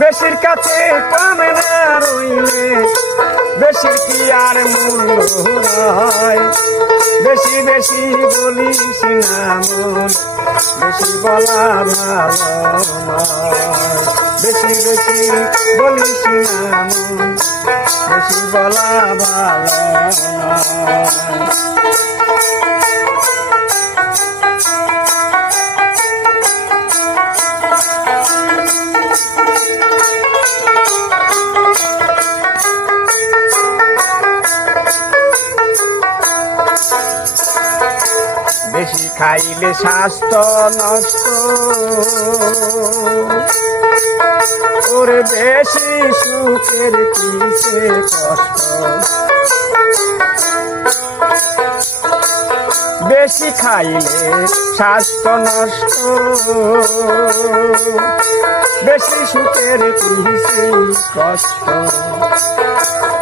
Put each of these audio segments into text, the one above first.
বেশির কাছে কমে না রইলে, বেশির কি আর মূল্য হয়? বেশি বেশি বলিস না মন, বেশি বলা ভালো বেশি বেশি বলিস না মন, বেশি বলা ভালো খাইলে স্বাস্থ্য নষ্ট। ওরে বেশি সুখের কিসে কষ্ট? বেশি খাইলে স্বাস্থ্য নষ্ট। বেশি সুখের কিসে কষ্ট?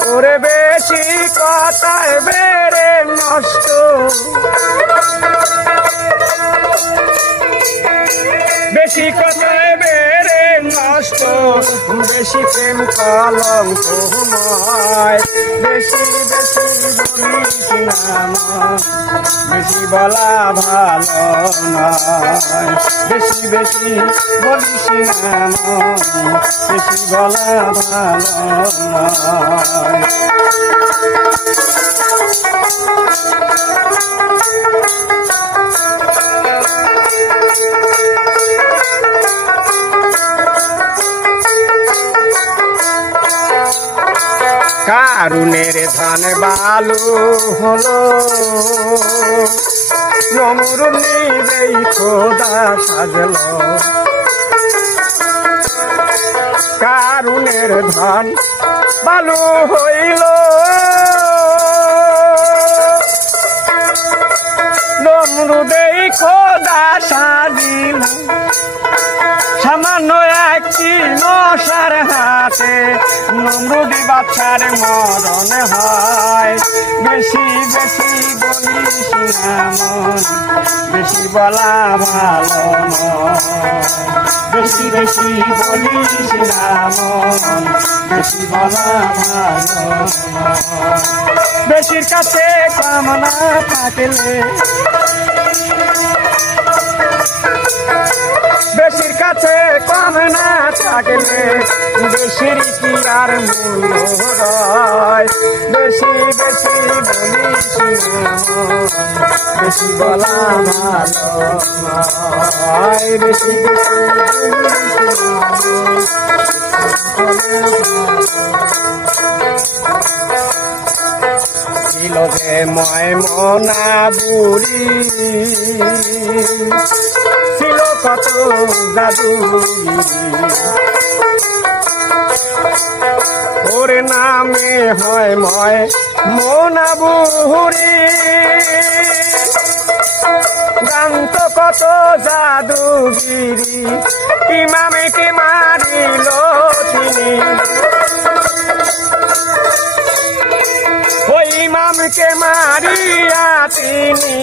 ওরে বেশি কথায় বেড়ে নষ্ট। কথায় বেড়ে নষ্ট, বেশি প্রেম কলঙ্কময় বেশি বেশি বলিস বেশি বলা ভালো নয়। বেশি বেশি বলিস বেশি বলা ভালো নয়। কারুনের ধান বালু হলো। নমরুন নিবেই খোদা সাজলো। কারুনের ধান বালু হইল। নমরুদেই খোদা সাজিল। সামান্য একটি মশার হাতে নমরুদি বাচ্চার মরণ হয়। বেশি বেশি বলিস বেশি বলা ভালো বেশি বেশি বলিস বেশি বলা ভালো বেশির কাছে কামনা থাকলে বেশির কি আর মূল্য রয় বেশি বেশি মন, বেশি বলা ভালো বেশি ছিল ময় মনা বুড়ি। ছিল কত জাদু নামে হয় ময়, মোনা বুড়ি জানত কত জাদুগিরি ইমামিকে মারিল তিনি। ওই ইমামকে মারিয়া তিনি,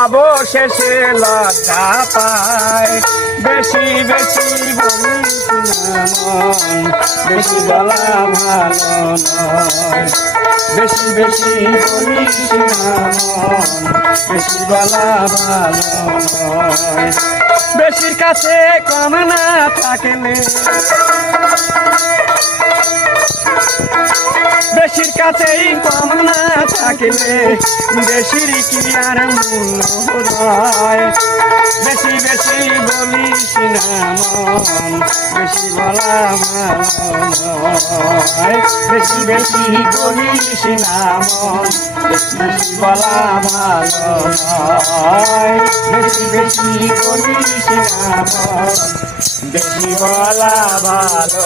অবশেষে লজ্জা পায়। বেশি বেশি বলিস না মন, বেশি বলা ভালো বেশি বেশি বলিস মন, বেশি বলা ভালো বেশির কাছে কম না থাকলে বেশির কাছেই কম না থাকলে বেশির কি আর মূল্য বেশি বেশি বলিস না মন, বেশি বলা নয় বেশি বেশি বলিস না মন, বেশি বলা ভালো নয় বেশি বেশি বলিস না বেশি বলা ভালো